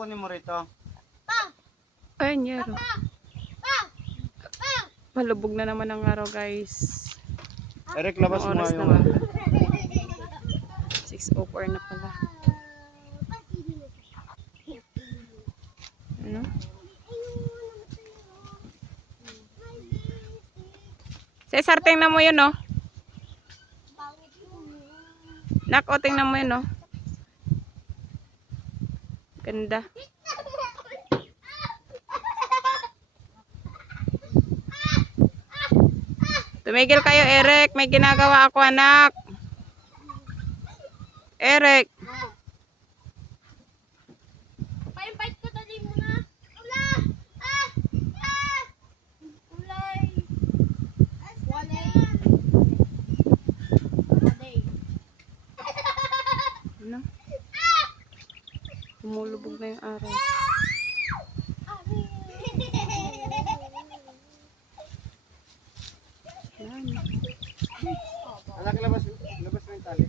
kukunin mo rito? Ayun, yero. Palubog na naman ang araw, guys. Eric, labas mo Anong oras nga na yung... ba? 6:04 na pala. Ano? Cesar, tingnan mo yun, oh. Nak, oh, tingnan mo yun, oh. Ganda. Tumigil kayo, Eric. May ginagawa ako, anak. Eric. Pa-invite ko dali muna. Ula! Ulay! Walay! Walay! Ano? Lumulubog na yung araw. Yan. Anak, labas mo yung tali.